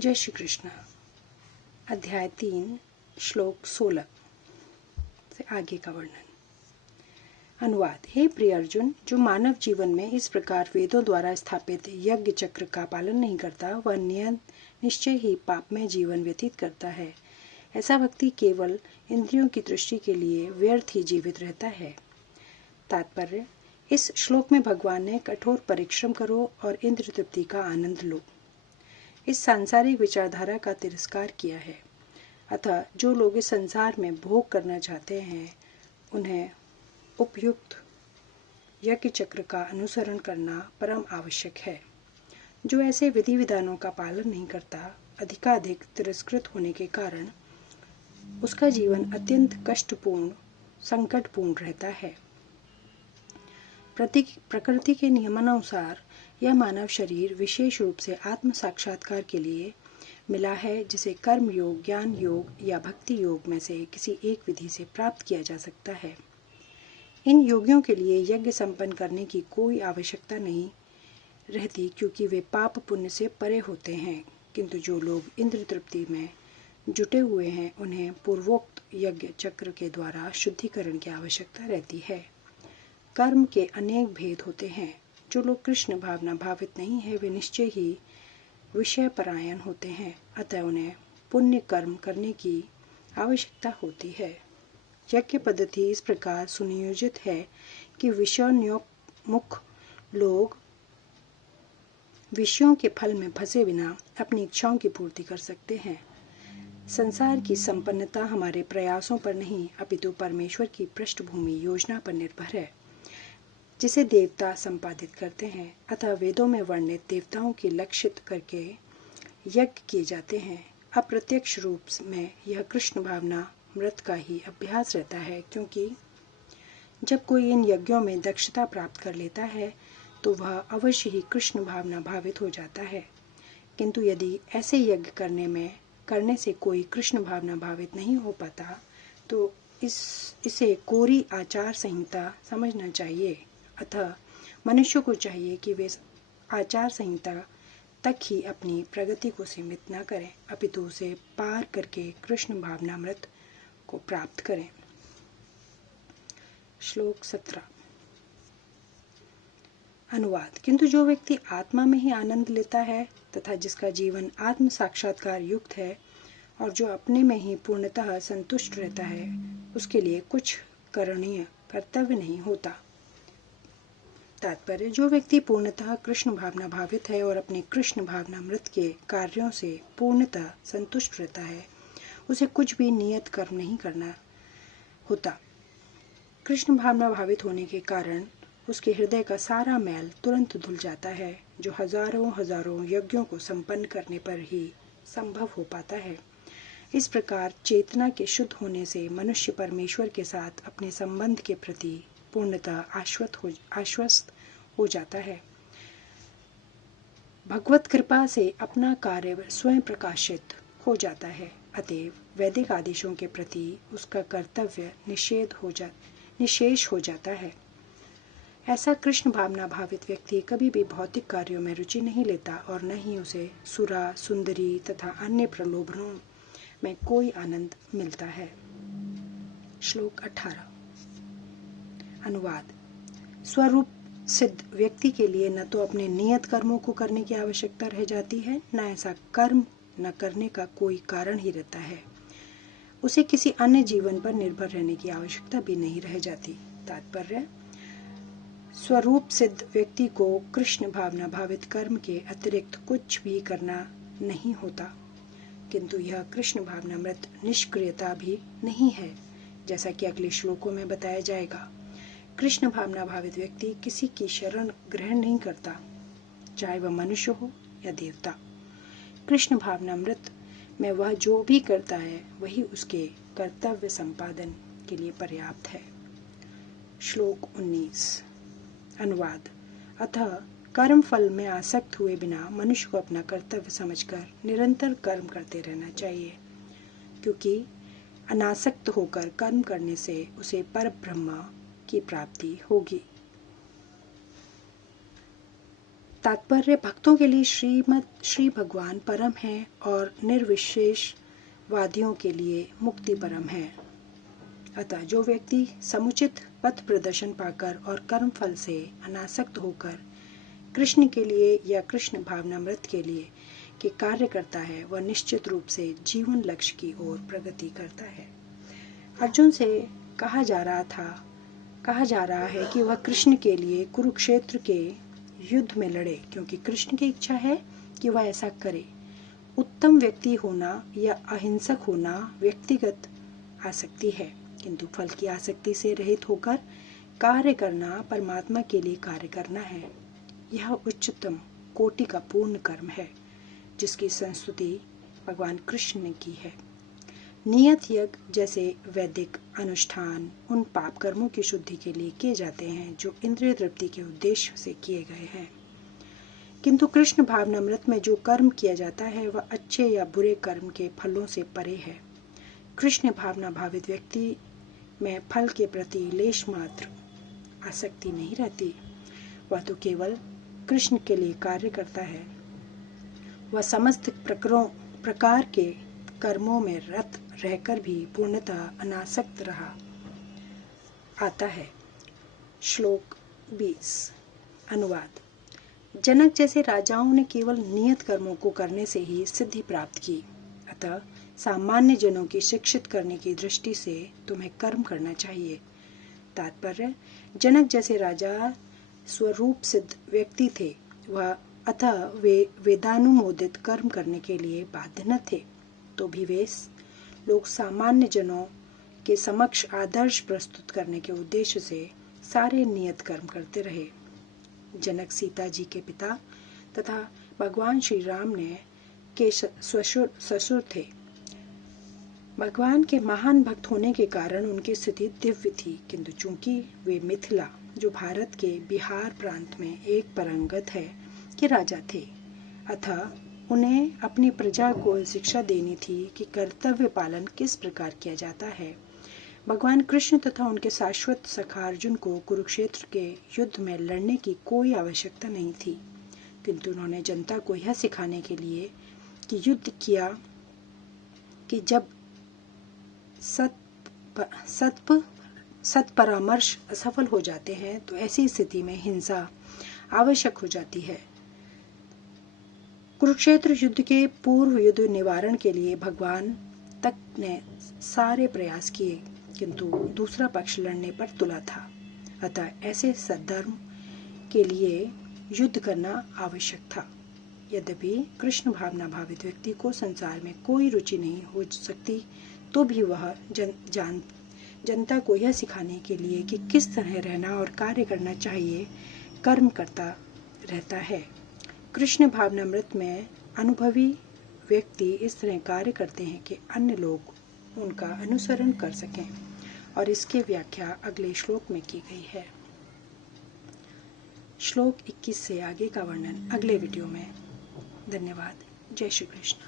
जय श्री कृष्ण। अध्याय 3 श्लोक 16 से आगे का वर्णन। अनुवाद। हे प्रिय अर्जुन, जो मानव जीवन में इस प्रकार वेदों द्वारा स्थापित यज्ञ चक्र का पालन नहीं करता, वह निश्चय ही पापमय जीवन व्यतीत करता है। ऐसा व्यक्ति केवल इंद्रियों की तुष्टि के लिए व्यर्थ ही जीवित रहता है। तात्पर्य। इस श्लोक में भगवान ने कठोर परिश्रम करो और इंद्रिय तृप्ति का आनंद लो, इस सांसारिक विचारधारा का तिरस्कार किया है। अतः जो लोग इस संसार में भोग करना चाहते हैं, उन्हें उपयुक्त यज्ञ चक्र का अनुसरण करना परम आवश्यक है। जो ऐसे विधि विधानों का पालन नहीं करता, अधिकाधिक तिरस्कृत होने के कारण उसका जीवन अत्यंत कष्टपूर्ण, संकटपूर्ण रहता है। प्रकृति के नियमानुसार यह मानव शरीर विशेष रूप से आत्म साक्षात्कार के लिए मिला है, जिसे कर्म योग, ज्ञान योग या भक्ति योग में से किसी एक विधि से प्राप्त किया जा सकता है। इन योगियों के लिए यज्ञ संपन्न करने की कोई आवश्यकता नहीं रहती, क्योंकि वे पाप पुण्य से परे होते हैं। किंतु जो लोग इंद्रिय तृप्ति में जुटे हुए हैं, उन्हें पूर्वोक्त यज्ञ चक्र के द्वारा शुद्धिकरण की आवश्यकता रहती है। कर्म के अनेक भेद होते हैं। जो लोग कृष्ण भावना भावित नहीं है, वे निश्चय ही विषय परायण होते हैं। अतः उन्हें पुण्य कर्म करने की आवश्यकता होती है। यज्ञ पद्धति इस प्रकार सुनियोजित है कि विषयोन्मुख लोग विषयों के फल में फंसे बिना अपनी इच्छाओं की पूर्ति कर सकते हैं। संसार की संपन्नता हमारे प्रयासों पर नहीं, अपितु परमेश्वर की पृष्ठभूमि योजना पर निर्भर है, जिसे देवता संपादित करते हैं। अतः वेदों में वर्णित देवताओं की लक्षित करके यज्ञ किए जाते हैं। अप्रत्यक्ष रूप में यह कृष्ण भावना मृत का ही अभ्यास रहता है, क्योंकि जब कोई इन यज्ञों में दक्षता प्राप्त कर लेता है, तो वह अवश्य ही कृष्ण भावना भावित हो जाता है। किंतु यदि ऐसे यज्ञ करने से कोई कृष्ण भावना भावित नहीं हो पाता, तो इसे कोरी आचार संहिता समझना चाहिए। अतः मनुष्य को चाहिए कि वे आचार संहिता तक ही अपनी प्रगति को सीमित न करें, अपितु उसे पार करके कृष्ण भावनामृत को प्राप्त करें। श्लोक 17। अनुवाद। किंतु जो व्यक्ति आत्मा में ही आनंद लेता है तथा जिसका जीवन आत्म साक्षात्कार युक्त है और जो अपने में ही पूर्णतः संतुष्ट रहता है, उसके लिए कुछ करणीय कर्तव्य नहीं होता। तात्पर्य। जो व्यक्ति पूर्णतः कृष्ण भावना भावित है और अपने कृष्ण भावनामृत के कार्यों से पूर्णतः संतुष्ट रहता है, उसे कुछ भी नियत कर्म नहीं करना होता। कृष्ण भावना भावित होने के कारण उसके हृदय का सारा मैल तुरंत धुल जाता है, जो हजारों यज्ञों को संपन्न करने पर ही संभव हो पाता है। इस प्रकार चेतना के शुद्ध होने से मनुष्य परमेश्वर के साथ अपने संबंध के प्रति पूर्णतः आश्वस्त हो जाता है। भगवत कृपा से अपना कार्य स्वयं प्रकाशित हो जाता है। अतएव वैदिक आदेशों के प्रति उसका कर्तव्य निशेष हो जाता है। ऐसा कृष्ण भावना भावित व्यक्ति कभी भी भौतिक कार्यों में रुचि नहीं लेता और न ही उसे सुरा, सुंदरी तथा अन्य प्रलोभनों में कोई आनंद मिलता है। श्लोक 18। अनुवाद। स्वरूप सिद्ध व्यक्ति के लिए न तो अपने नियत कर्मों को करने की आवश्यकता रह जाती है, न ऐसा कर्म न करने का कोई कारण ही रहता है। उसे किसी अन्य जीवन पर निर्भर रहने की आवश्यकता भी नहीं रह जाती। तात्पर्य। स्वरूप सिद्ध व्यक्ति को कृष्ण भावना भावित कर्म के अतिरिक्त कुछ भी करना नहीं होता। किंतु यह कृष्ण भावनामृत निष्क्रियता भी नहीं है, जैसा कि अगले श्लोकों में बताया जाएगा। कृष्ण भावना भावित व्यक्ति किसी की शरण ग्रहण नहीं करता, चाहे वह मनुष्य हो या देवता। कृष्ण भावनामृत में वह जो भी करता है, वही उसके कर्तव्य संपादन के लिए पर्याप्त है। श्लोक 19। अनुवाद। अतः कर्म फल में आसक्त हुए बिना मनुष्य को अपना कर्तव्य समझकर निरंतर कर्म करते रहना चाहिए, क्योंकि अनासक्त होकर कर्म करने से उसे परब्रह्म की प्राप्ति होगी। तात्पर्य, भक्तों के लिए श्री भगवान परम है और निर्विशेषवादियों के लिए मुक्ति परम है। अतः जो व्यक्ति समुचित पथ प्रदर्शन पाकर और कर्म फल से अनासक्त होकर कृष्ण के लिए या कृष्ण भावनामृत के लिए के कार्य करता है, वह निश्चित रूप से जीवन लक्ष्य की ओर प्रगति करता है। अर्जुन से कहा जा रहा है कि वह कृष्ण के लिए कुरुक्षेत्र के युद्ध में लड़े, क्योंकि कृष्ण की इच्छा है कि वह ऐसा करे। उत्तम व्यक्ति होना या अहिंसक होना व्यक्तिगत आसक्ति है, किंतु फल की आसक्ति से रहित होकर कार्य करना परमात्मा के लिए कार्य करना है। यह उच्चतम कोटि का पूर्ण कर्म है, जिसकी संस्तुति भगवान कृष्ण ने की है। नियत यज्ञ जैसे वैदिक अनुष्ठान उन पाप कर्मों की शुद्धि के लिए किए जाते हैं जो इंद्रिय तृप्ति के उद्देश्य से किए गए हैं, किंतु कृष्ण भावनामृत में जो कर्म किया जाता है वह अच्छे या बुरे कर्म के फलों से परे है। कृष्ण भावना भावित व्यक्ति में फल के प्रति लेश मात्र आसक्ति नहीं रहती। वह तो केवल कृष्ण के लिए कार्य करता है। वह समस्त प्रकार के कर्मों में रत रहकर भी पूर्णतः अनासक्त रहा आता है। श्लोक 20 अनुवाद। जनक जैसे राजाओं ने केवल नियत कर्मों को करने से ही सिद्धि प्राप्त की, अतः सामान्य जनों की शिक्षित करने की दृष्टि से तुम्हें कर्म करना चाहिए। तात्पर्य, जनक जैसे राजा स्वरूप सिद्ध व्यक्ति थे, वह अतः वे वेदानुमोदित कर्म करने के लिए बाध्य न थे, तो भी वे लोग सामान्य जनों के समक्ष आदर्श प्रस्तुत करने के उद्देश्य से सारे नियत कर्म करते रहे। जनक सीता जी के पिता तथा भगवान श्री राम के ससुर थे। भगवान के महान भक्त होने के कारण उनकी स्थिति दिव्य थी, किंतु चूंकि वे मिथिला, जो भारत के बिहार प्रांत में एक परंगत है, के राजा थे, अतः उन्हें अपनी प्रजा को शिक्षा देनी थी कि कर्तव्य पालन किस प्रकार किया जाता है। भगवान कृष्ण तथा उनके शाश्वत सखा अर्जुन को कुरुक्षेत्र के युद्ध में लड़ने की कोई आवश्यकता नहीं थी, किंतु उन्होंने जनता को यह सिखाने के लिए कि युद्ध किया कि जब सत्परामर्श असफल हो जाते हैं तो ऐसी स्थिति में हिंसा आवश्यक हो जाती है। कुरुक्षेत्र युद्ध के पूर्व युद्ध निवारण के लिए भगवान तक ने सारे प्रयास किए, किंतु दूसरा पक्ष लड़ने पर तुला था। अतः ऐसे सद्धर्म के लिए युद्ध करना आवश्यक था। यद्यपि कृष्ण भावना भावित व्यक्ति को संसार में कोई रुचि नहीं हो सकती, तो भी वह जनता को यह सिखाने के लिए कि किस तरह रहना और कार्य करना चाहिए, कर्म करता रहता है। कृष्ण भावनामृत में अनुभवी व्यक्ति इस तरह कार्य करते हैं कि अन्य लोग उनका अनुसरण कर सकें, और इसकी व्याख्या अगले श्लोक में की गई है। श्लोक 21 से आगे का वर्णन अगले वीडियो में। धन्यवाद। जय श्री कृष्ण।